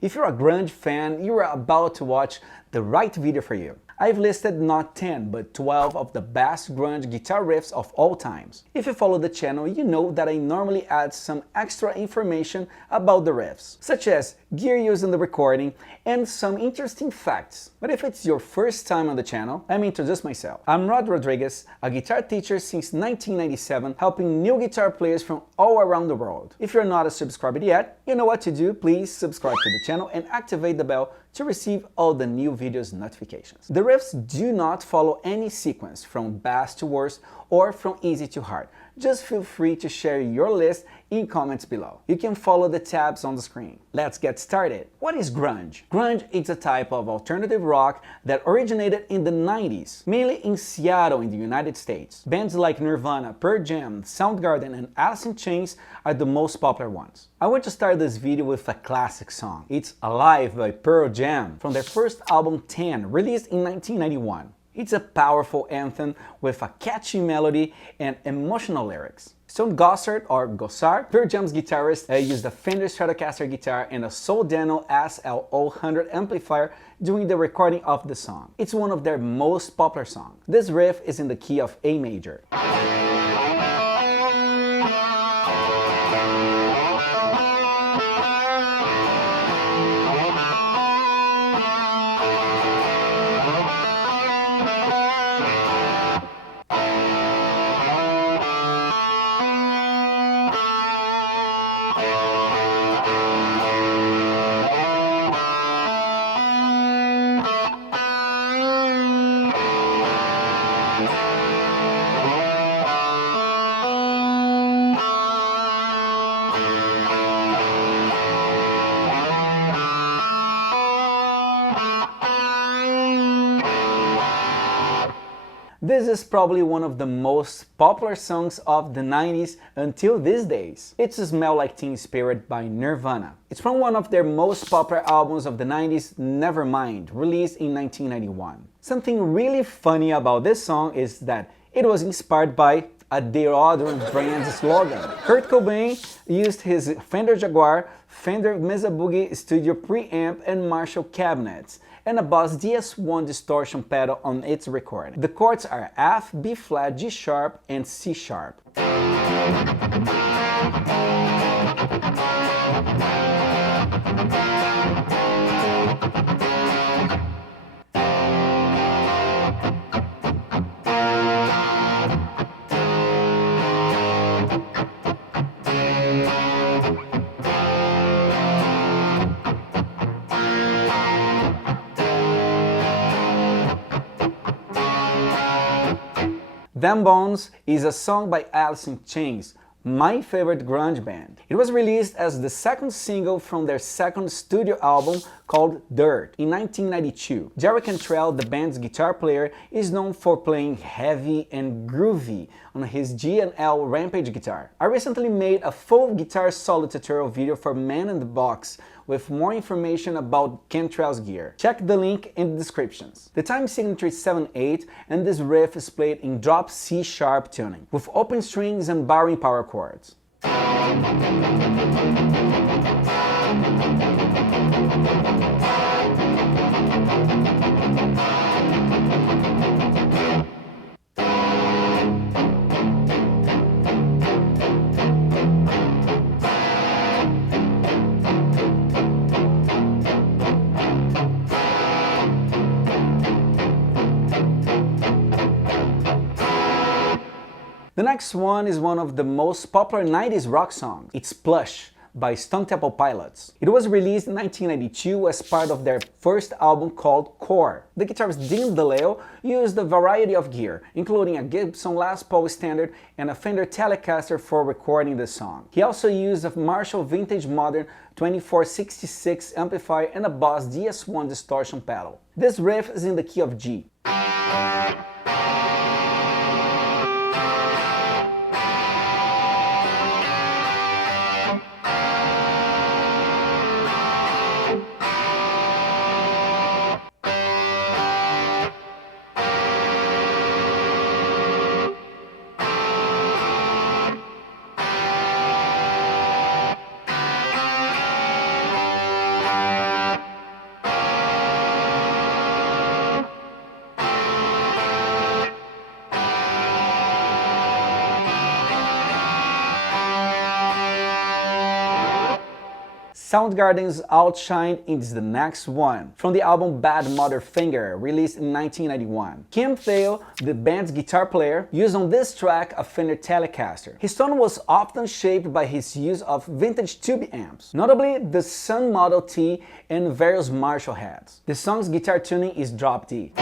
If you're a grunge fan, you are about to watch the right video for you. I've listed not 10 but 12 of the best grunge guitar riffs of all times. If you follow the channel, you know that I normally add some extra information about the riffs, such as gear used in the recording and some interesting facts. But if it's your first time on the channel, let me introduce myself. I'm Rod Rodriguez, a guitar teacher since 1997, helping new guitar players from all around the world. If you're not a subscriber yet, you know what to do. Please subscribe to the channel and activate the bell to receive all the new videos notifications. The riffs do not follow any sequence from best to worst or from easy to hard. Just feel free to share your list in comments below. You can follow the tabs on the screen. Let's get started. What is grunge? Grunge is a type of alternative rock that originated in the 90s, mainly in Seattle in the United States. Bands like Nirvana, Pearl Jam, Soundgarden, and Allison Chains are the most popular ones. I want to start this video with a classic song. It's Alive by Pearl Jam from their first album 10, released in 1991. It's a powerful anthem with a catchy melody and emotional lyrics. Stone Gossard, or Gossard, Pearl Jam's guitarist, used a Fender Stratocaster guitar and a Soldano SL-0100 amplifier during the recording of the song. It's one of their most popular songs. This riff is in the key of A major. This is probably one of the most popular songs of the 90s until these days. It's Smell Like Teen Spirit by Nirvana. It's from one of their most popular albums of the 90s, Nevermind, released in 1991. Something really funny about this song is that it was inspired by a deodorant brand slogan. Kurt Cobain used his Fender Jaguar, Fender Mesa Boogie Studio preamp and Marshall cabinets, and a Boss DS1 distortion pedal on its recording. The chords are F, B flat, G sharp, and C sharp. Them Bones is a song by Allison Chains, my favorite grunge band. It was released as the second single from their second studio album called Dirt in 1992. Jerry Cantrell, the band's guitar player, is known for playing heavy and groovy on his G&L Rampage guitar. I recently made a full guitar solo tutorial video for Man in the Box with more information about Cantrell's gear. Check the link in the descriptions. The time signature is 7/8 and this riff is played in drop C sharp tuning with open strings and borrowing power chords. The next one is one of the most popular 90s rock songs. It's Plush by Sto Pilots. It was released in 1992 as part of their first album called Chord. The guitarist Dean DeLeo used a variety of gear, including a Gibson Les Paul Standard and a Fender Telecaster for recording the song. He also used a Marshall Vintage Modern 2466 amplifier and a Boss DS1 distortion pedal. This riff is in the key of G. Soundgarden's Outshined is the next one, from the album Bad Mother Finger, released in 1991. Kim Thale, the band's guitar player, used on this track a Fender Telecaster. His tone was often shaped by his use of vintage tube amps, notably the Sun Model T and various Marshall heads. The song's guitar tuning is drop D.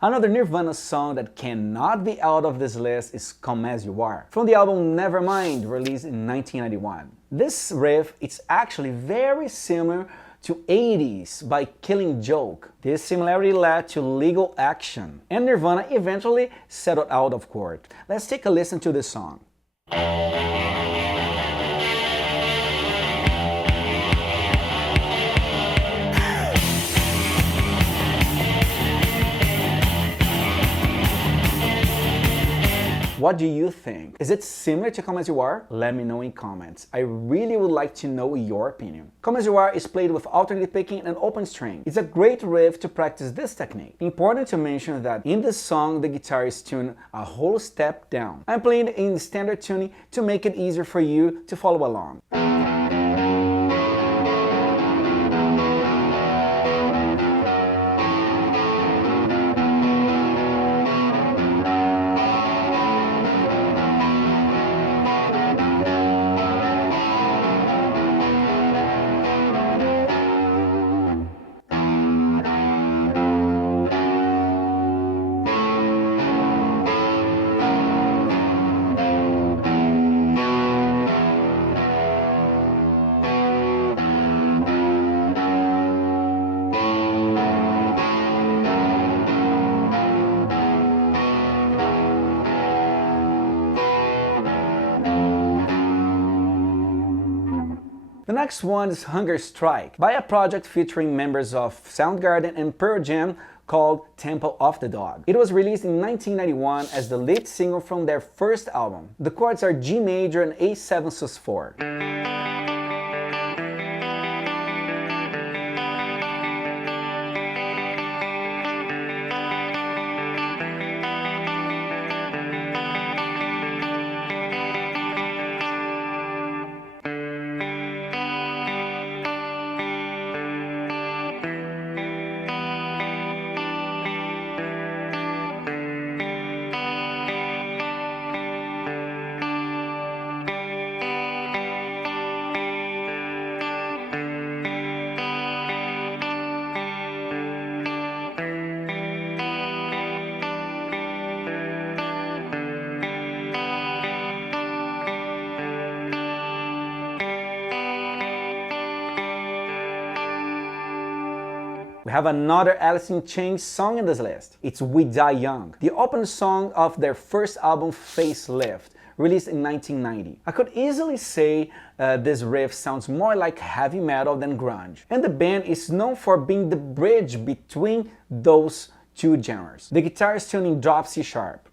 Another Nirvana song that cannot be out of this list is Come As You Are, from the album Nevermind, released in 1991. This riff is actually very similar to 80s by Killing Joke. This similarity led to legal action, and Nirvana eventually settled out of court. Let's take a listen to this song. What do you think? Is it similar to Come As You Are? Let me know in comments. I really would like to know your opinion. Come As You Are is played with alternate picking and open string. It's a great riff to practice this technique. Important to mention that in this song the guitar is tuned a whole step down. I'm playing in standard tuning to make it easier for you to follow along. The next one is Hunger Strike, by a project featuring members of Soundgarden and Pearl Jam called Temple of the Dog. It was released in 1991 as the lead single from their first album. The chords are G major and A7 sus4. We have another Allison Chains song in this list. It's We Die Young, the opening song of their first album Facelift, released in 1990. I could easily say this riff sounds more like heavy metal than grunge, and the band is known for being the bridge between those two genres. The guitar is tuning drop C sharp.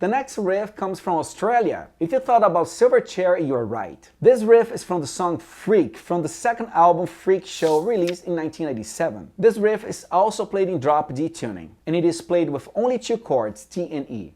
The next riff comes from Australia. If you thought about Silverchair, you're right. This riff is from the song Freak from the second album Freak Show released in 1997. This riff is also played in drop D tuning, and it is played with only two chords, T and E.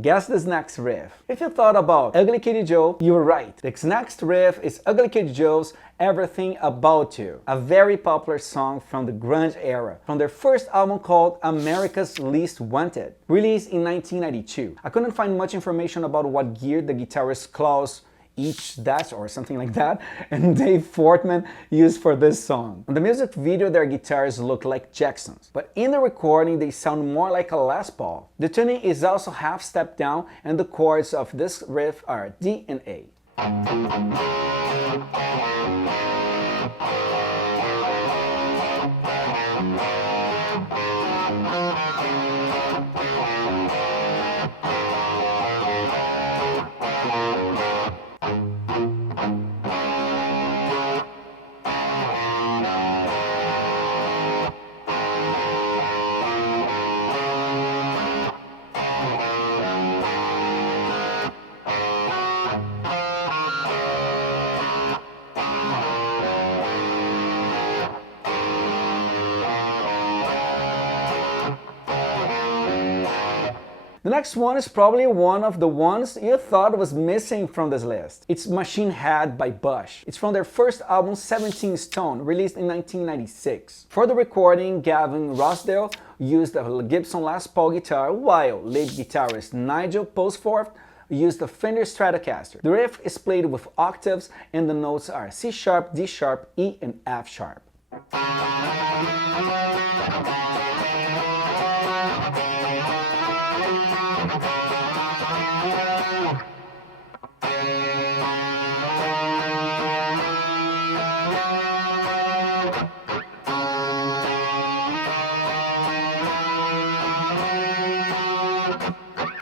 Guess this next riff. If you thought about Ugly Kid Joe, you were right. This next riff is Ugly Kid Joe's Everything About You, a very popular song from the grunge era, from their first album called America's Least Wanted, released in 1992. I couldn't find much information about what gear the guitarist Klaus Dash or something like that, and Dave Fortman used for this song. In the music video, their guitars look like Jacksons, but in the recording they sound more like a Les Paul. The tuning is also half step down, and the chords of this riff are D and A. The next one is probably one of the ones you thought was missing from this list. It's Machine Head by Plush. It's from their first album 17 Stone, released in 1996. For the recording, Gavin Rossdale used a Gibson Les Paul guitar, while lead guitarist Nigel Posforth used a Fender Stratocaster. The riff is played with octaves, and the notes are C sharp, D sharp, E, and F sharp.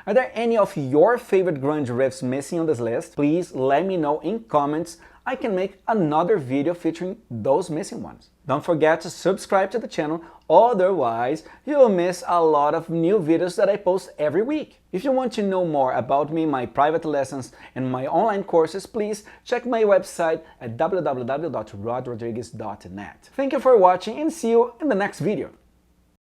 Are there any of your favorite grunge riffs missing on this list? Please let me know in comments. I can make another video featuring those missing ones. Don't forget to subscribe to the channel, otherwise you'll miss a lot of new videos that I post every week. If you want to know more about me, my private lessons, and my online courses, please check my website at www.rodrodriguez.net. Thank you for watching, and see you in the next video.